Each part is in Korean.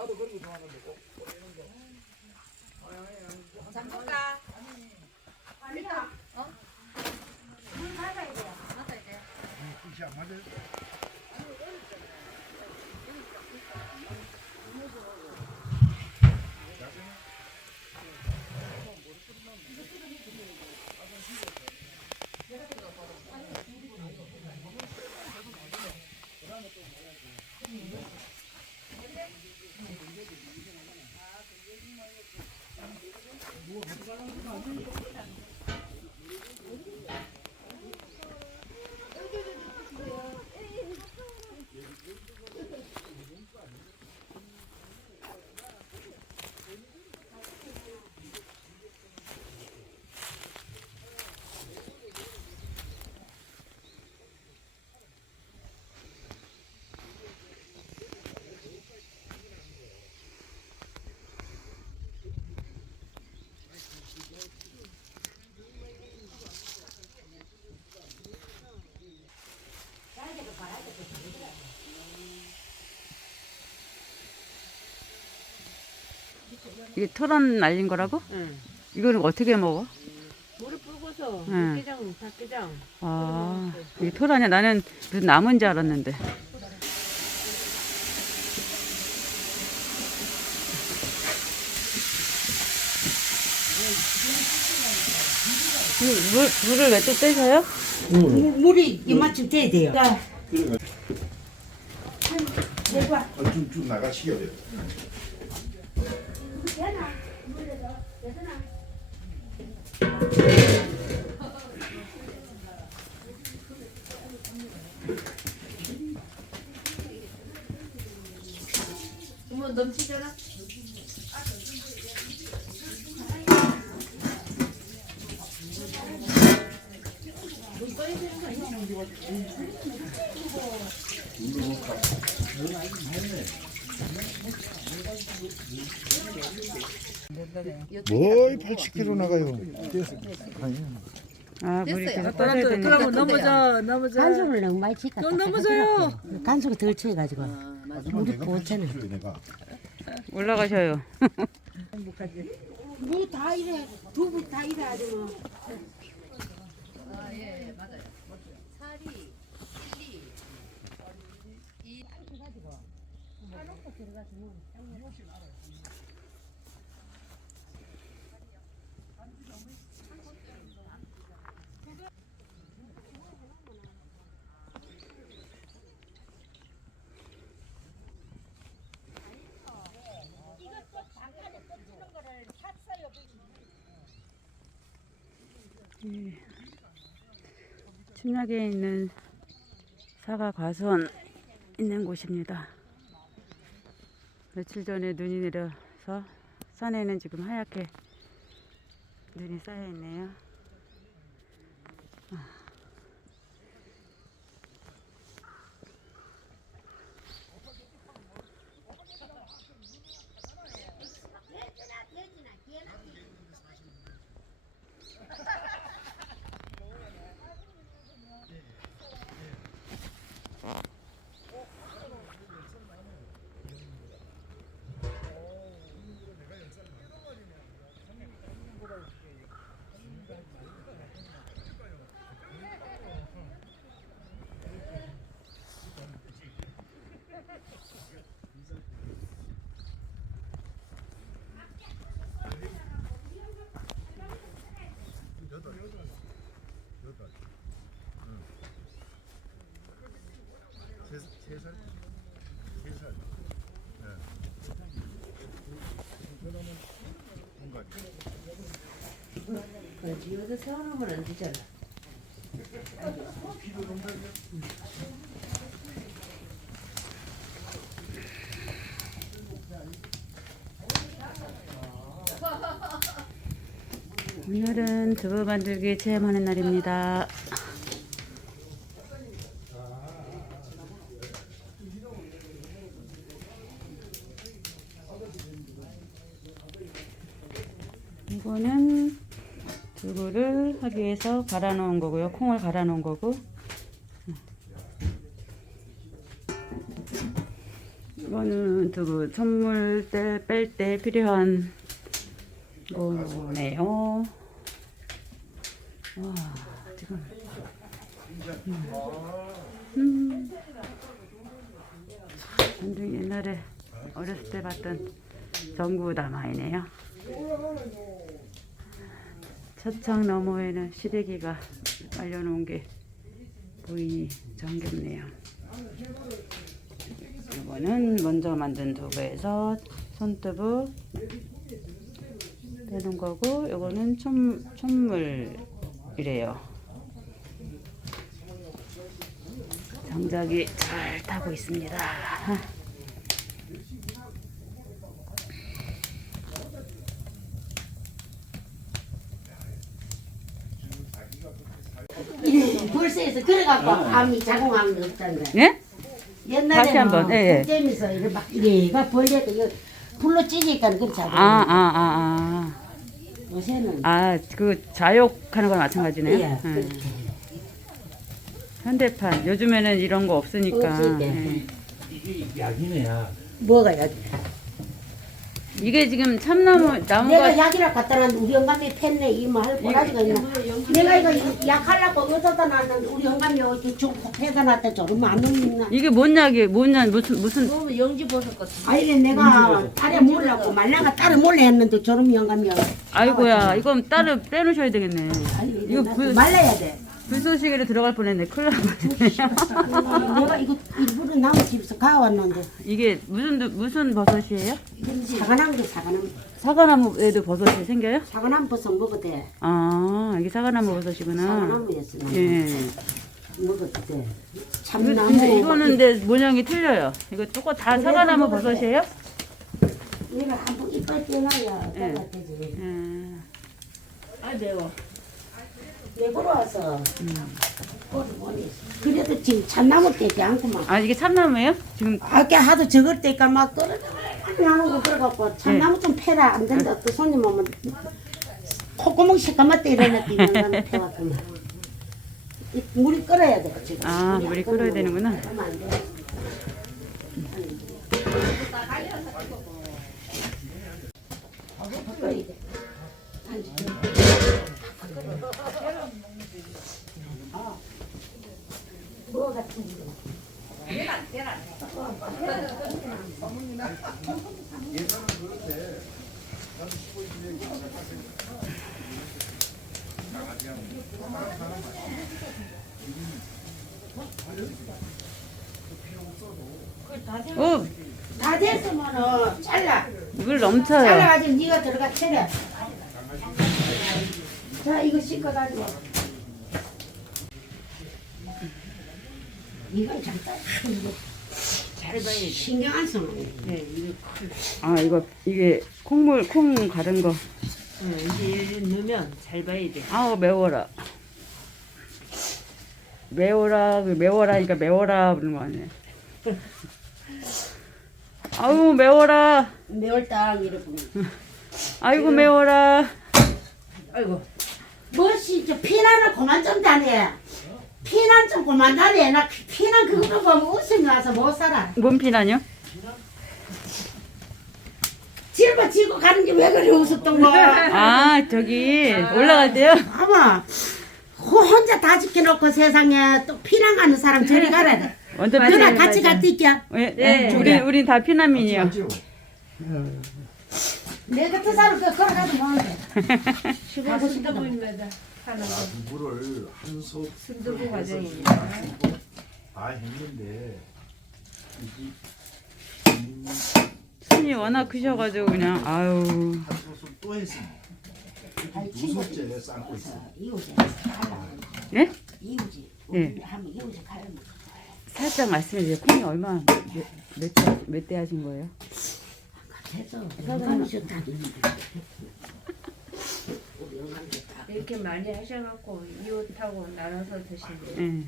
나도 그런 거 좋아하는데 꼭 보내는 거. 잠깐만. 아니다. 어? 물 맞아야 돼. 맞아야 돼. 혹시 안 맞아요? 이게 토란 말린 거라고? 응. 이거는 어떻게 먹어? 물을 불고서 응. 육개장, 닭게장. 아, 이게 토란이야. 나는 무슨 나무인 줄 알았는데. 물을 왜 또 빼서요? 물이 이만큼 돼야 돼요. 쭉 나가시게 돼요. 뭐 넘치잖아. 뭐 80km 나가요. 아, 물이 됐어요. 계속 빠져야 되네. 그러면 넘어져. 간속을 너무 많이 치니까. 또 넘어져요. 간속이 덜 채가지고. 물이 부었잖아. 올라가셔요. 뭐 다 이래. 두부 다 이래 아주 뭐. 아, 예, 맞아요. 살이, 찔리. 춘락에 있는 사과 과수원 있는 곳입니다. 며칠 전에 눈이 내려서 산에는 지금 하얗게 눈이 쌓여 있네요. 그렇지. 여기서 세워놓으면 안 되잖아. 오늘은 두부 만들기 체험하는 날입니다. 이거는 두부를 하기 위해서 갈아 놓은 거고요. 콩을 갈아 놓은 거고. 이거는 두부 선물 때 뺄 때 필요한 거네요. 와, 지금. 완전 옛날에 어렸을 때 봤던 전구 다마이네요. 차창 너머에는 시래기가 말려놓은 게 보이니 정겹네요. 이거는 먼저 만든 두부에서 손두부 빼는 거고, 이거는 촛물이래요. 장작이 잘 타고 있습니다. 불새에서 그래갖고 암이 자궁암이 없잖아요. 예? 다시 옛날에는 한번, 예, 예. 재미서 이거 막 이래가 벌레가 이거 불로 찌니까 그 자궁. 요새는 그 자욕하는 거랑 마찬가지네요. 예, 예. 현대판. 요즘에는 이런 거 없으니까. 없을 때. 예. 이게 약이네 약. 뭐가 약? 이게 지금 참나무 내가 나무가 약이라 갖다 놨는데 우리 영감이 팼네 이모 할 꼬라지가 있나? 내가 이거 약 하려고 어디다 놨는데 우리 영감이 여기 좀 패다 놨다 저러면 안 넣나? 이게 뭔 약이에요? 뭔 약? 무슨 그러면 영지 버섯 같은 아니 내가 딸에 몰라고 말라가 딸에 몰래 했는데 저러면 영감이야. 아이고야, 이건 따로 빼놓으셔야 되겠네. 아니 이거 이거 불- 말라야 돼. 불쏘시개로 들어갈 뻔했네. 큰일 날 뻔했네. 내가 이거 일부러 나무 집에서 가왔는데 이게 무슨 버섯이에요? 이건 사과나무도 사과나무. 사과나무에도 버섯이 생겨요? 사과나무 버섯 먹어도 돼. 아, 이게 사과나무 버섯이구나. 사과나무였어. 예. 먹어도 돼. 이거, 참나무. 근데 이거는 근데 모양이 틀려요. 이거 조금 다 사과나무 버섯이에요? 내가 한번 이빨 떼놔야 예. 따라 되지. 아 매워. 왜 걸어와서 꼬리 보니. 그래도 지금 참나무 떼지 않구만. 아, 이게 참나무예요? 지금 아까 하도 적을 때니까 막 떨어져가는 거 들어갖고 참나무 좀 패라 안 된다. 또 손님 오면 콧구멍 시커멓다 이러는데 이만 패왔구만. 물이 끓어야 돼 지금. 아, 안 물이 끓으면 끓어야 되는구나. 하면 안 돼. 끓어야 돼. 뭐 같은 거. 오, 다 됐으면은 잘라. 물 넘쳐요. 잘라가지고 네가 들어가 차려. 자 이거 씻어가지고. 이건 잠깐 잘 봐야 돼. 신경 안 써. 네, 이거 아, 이게 콩 가른 거. 이제 넣으면 잘 봐야 돼. 아우, 매워라. 매워라니까 매워라 그러는 거 아니에요? 아우, 매워라. 매월당 이러고. 아이고, 매워라. 아이고. 뭐시 저 피난을 그만 좀 다녀. 피난 좀 그만 다녀. 나 피난 그거 보면 웃음이 와서 못 살아. 뭔 피나요? 짊어지고 가는 게 왜 그리 웃었던 거야? 아, 저기 올라갈 때요? 아마 혼자 다 지켜놓고 세상에 또 피난 가는 사람 저리 가라. 완전 누나 피난. 같이 갈게요. 네. 우린 다 피난민이요. 내 같은 사람 그 걸어가도 뭐하는데. 가고 싶다 보입니다. 하나 두부를 한솥 순두부 과정입니다. 다 했는데 손이 워낙 크셔가지고 그냥 아유. 한솥을 또 했습니다. 두 솥째 삶고 있습니다. 이우지. 네? 이우지. 네. 하면 이우지 가면. 살짝 말씀해 주세요. 콩이 얼마 몇 대 하신 거예요? 해서 영감이 좋다. 이렇게 많이 하셔갖고 이웃하고 나눠서 드시면 네.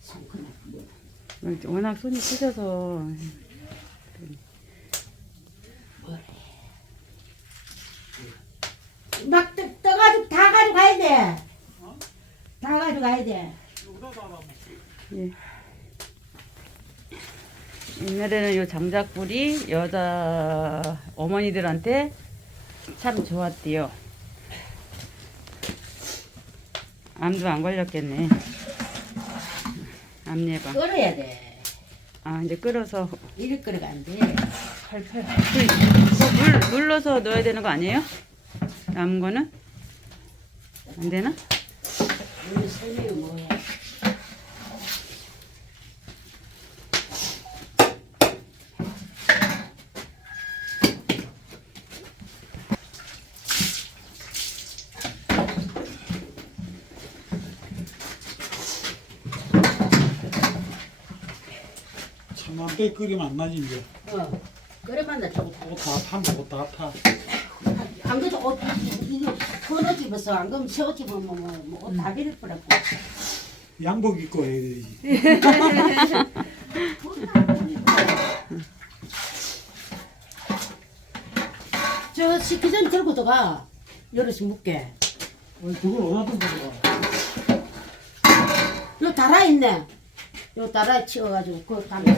손 그냥 워낙 손이 크셔서. 막 떠가지고 다 가져가야 돼. 다 가져가야 돼. 예. 옛날에는 요 장작불이 여자 어머니들한테 참 좋았대요. 암도 안 걸렸겠네. 암 예방. 끓어야 돼. 아 이제 끓어서 이리 끓여가 안 돼. 팔팔. 물 눌러서 넣어야 되는 거 아니에요? 남은 거는 안 되나? 우리 설명이 뭐야? 참깨 끓이면 안 나지 이제. 끓여만 나 조금. 다 탄다, 다 타. 안 그래도 옷 이거 터너 집어서 안 그러면 새 옷 입으면 뭐옷다 버릴 거라고. 양복 입고 해야 되지. 저 식기 전 들고 들어가. 여럿이 묵게. 그걸 원하던 거가. 요 달아 있네. 요 달아 치워가지고 그 담배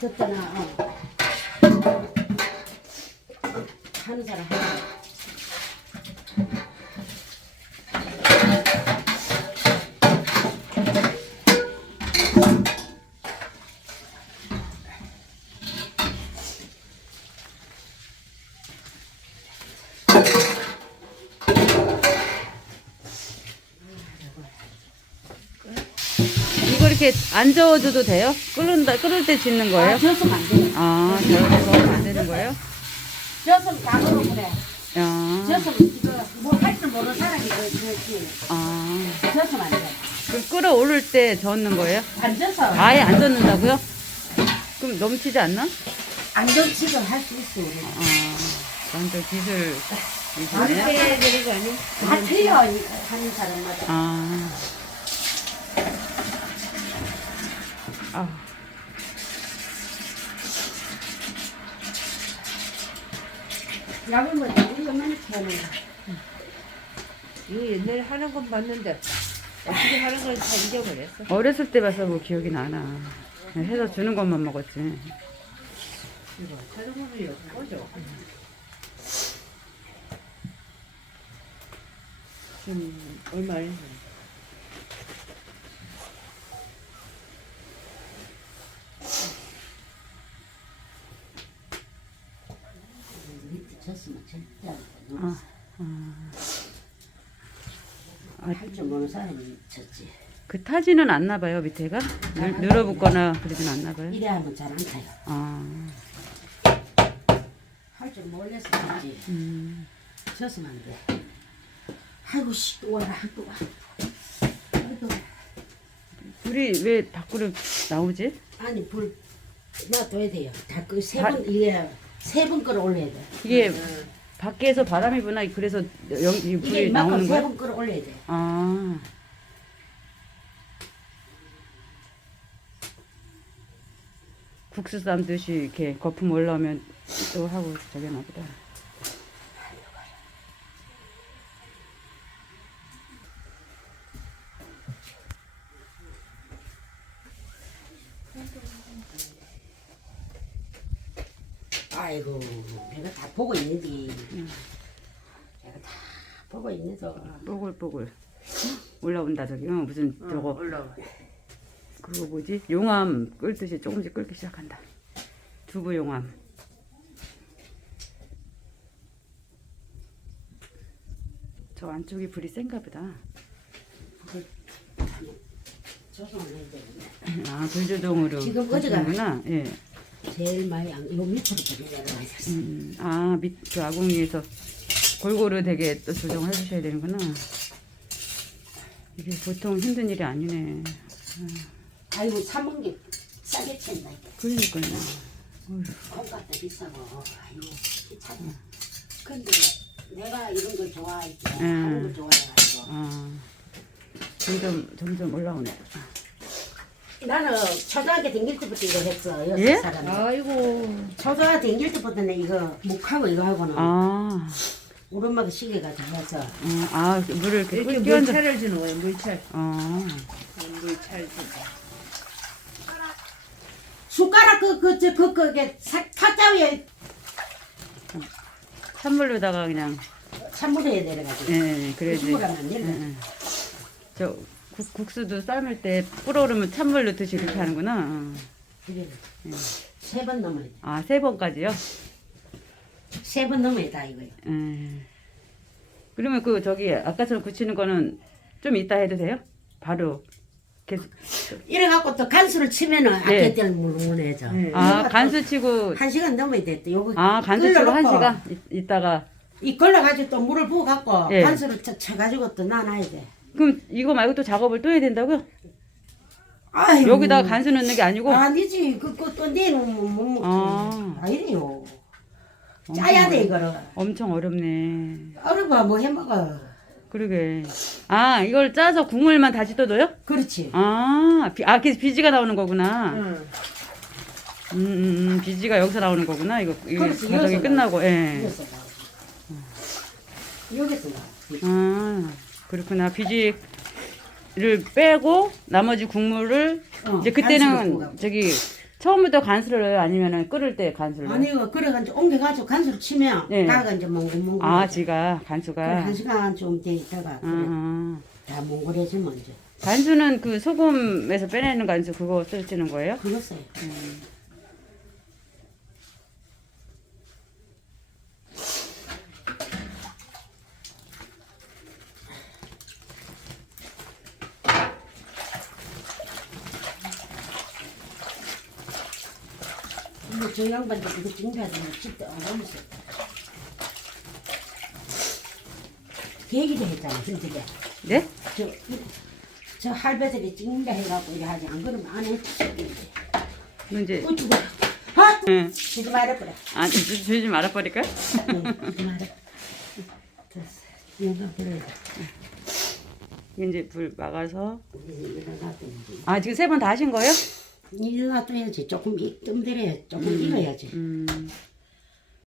듣잖아. 하는 사람 해. 이거 이렇게 안 저어줘도 돼요? 끓을 때 짓는 거예요? 젖으면 안 돼. 아 저어서 안 되는 거예요? 젖으면 약으로 그래. 아, 젖으면 이거 뭐 할 줄 모르는 사람이 그렇지. 아. 젖으면 안 돼. 그 끓어오를 때 저는 거예요? 안 젖어. 아예 안 젓는다고요? 그럼 넘치지 않나? 안 젖히고 할 수 있어. 우리. 아, 완전 기술. 물 이시네. 빼야 되는 거 아니야? 다 틀려 하는 사람마다. 아. 아. 약을 뭐 우리 얼마나 키우는 거. 이거 옛날에 하는 건 봤는데 어떻게 하는 건 다 잊어버렸어. 어렸을 때 봐서 뭐 기억이 나나. 해서 주는 것만 먹었지. 이거 자동으로 연 거죠. 지금 얼마나 밑에 젖으면 절대 안 돼. 할줄 모르는 사람이 젖지. 그 타지는 않나 봐요, 밑에가? 늘어붙거나 그러진 않나 봐요. 이래 하면 잘 안 타요. 아. 할 줄 몰라서 젖지. 젖으면 안 돼. 아이고 씨, 또 와라, 또 와. 아이고. 불이 왜 밖으로 나오지? 아니 불 놔둬야 돼요. 다그세번 이게 세 번 끌어 올려야 돼. 이게 밖에서 바람이 부나 그래서 이 이게 불이 이만큼 나오는 거야? 세번 끌어 올려야 돼. 아. 국수 삶듯이 이렇게 거품 올라오면 또 하고 저기나 보다. 아이고 내가 다 보고 있는데 내가 다 보고 있는서 뽀글뽀글 올라온다 저기. 무슨 저거 올라와. 그거 뭐지? 용암 끓듯이 조금씩 끓기 시작한다. 두부 용암. 저 안쪽이 불이 센가 보다. 조성을 해야 되는데 아, 불조동으로 지금 어디가? 하시는구나. 예. 제일 많이 요 밑으로 좀 내려가 있었어. 아, 그 아궁 위에서 골고루 되게 또 조정해 주셔야 되는구나. 이게 보통 힘든 일이 아니네. 아이고 사먹는 게 싸게 챈다. 그러니까요. 콩값도 비싸고 아이고 귀찮아. 근데 내가 이런 걸 좋아했지. 하는 걸 좋아해가지고 아, 점점 올라오네. 나는 초등학교 다닐 때부터 이거 했어. 여섯 예? 사람이. 아이고. 초등학교 다닐 때부터는 이거 묵하고 이거 하고는 아, 우리 엄마가 시계가지고 해서 아 물을 이렇게 이렇게 끼얹어. 물차를 주는 거예요. 물차. 어. 물차를 주고. 숟가락 그게 타자 위에 찬물로다가 그냥. 찬물에 내려가지고. 예, 그래야지. 숟가락 안 내려. 저 국수도 삶을 때 불어오르면 찬물 넣듯이 그렇게 하는구나. 그래. 3번 넘어야 돼. 아, 3번까지요? 3번 넘어야 다 이거야. 그러면 그 저기 아까처럼 굳히는 거는 좀 이따 해도 돼요? 바로 계속. 이래갖고 또 간수를 치면은 네. 아껴들 물렁물렁해져. 아, 간수 치고. 1시간 넘어야 돼. 또 요거 아, 간수 치고 끓여놓고 1시간 있다가. 이 걸러가지고 또 물을 부어갖고 예. 간수를 쳐가지고 또 놔놔야 돼. 그럼 이거 말고 또 작업을 또 해야 된다고요? 아이고. 여기다가 간수 넣는 게 아니고? 아니지. 그또 내놓으면 못 먹지. 아. 아니래요. 짜야 돼 이거를. 엄청 어렵네. 어려봐 뭐 해먹어. 그러게. 아, 이걸 짜서 국물만 다시 또 넣어요? 그렇지. 그래서 비지가 나오는 거구나. 응. 비지가 여기서 나오는 거구나. 이거 그렇지, 과정이 여기서 끝나고, 예. 여기서 나오지. 여기서 나오지. 아, 그렇구나. 비지를 빼고 나머지 국물을 이제 간수를 그때는 부어가지고. 저기 처음부터 간수를 넣어요? 아니면은 끓을 때 간수를 넣어요? 아니 그래가지고 옮겨가지고 간수를 치면 네. 다가 이제 몽글몽글. 아, 지가 간수가. 1시간 좀 돼 있다가 아, 다 몽글해지면 이제 간수는 그 소금에서 빼내는 간수 그거 쓰시는 거예요? 그거 써요. 근데 저 양반도 이거 준비하자면 진짜 어마무시. 계기도 했잖아 힘들게. 네? 저 할배들이 준비 해갖고 이래 하지 안 그러면 안 해. 그럼 이제 어찌돼? 아! 응. 주지 말아버려. 아, 주지 말아버릴까요? 응, 주지 말아. 됐어. 이거 그래. 이제 불 막아서. 일어나도 이제. 아, 지금 3번 다 하신 거예요? 일어나도 해야지. 조금 뜸들여야 조금 익어야지.